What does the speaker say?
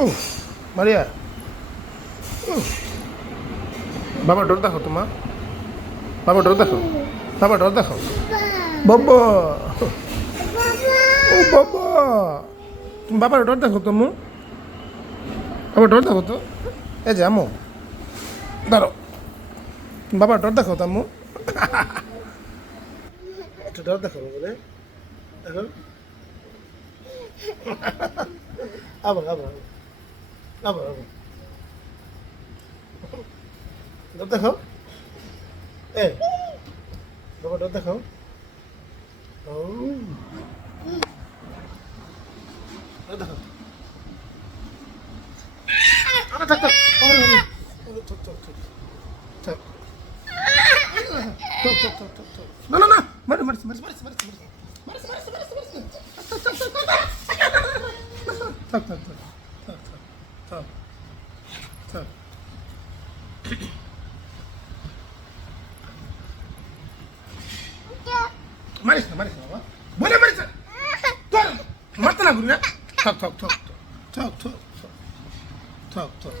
উফ, মারিয়া উফ। বাবা ডর দেখো তোমার, বাবা ডর দেখো, বাবা ডর দেখো, বাবা ও বাবা, তুমি বাবার ডর দেখো তুমি, বাবা ডর দেখো তো, এই যে আম্মু দাঁড়ো, তুমি বাবার ডর দেখো তো আম্মু, একটু ডর দেখো বলে দেখো, আবার আবার আবার আবার ডর দেখো, এ বাবা ডর দেখো, ও ডর দেখো, আরে থাক থাক, আরে আরে থাক থাক থাক থাক, থাক থাক থাক থাক থাক, না না না, মারি মারি মারি মারি মারি মারি থাক থাক থাক থাক থাক থাক, মারিস না মারিস না বাবা, বলে মারিস না, তোর মারতে না ঘুরি না, থাক থাক থাক থাক থাক থাক থাক থাক।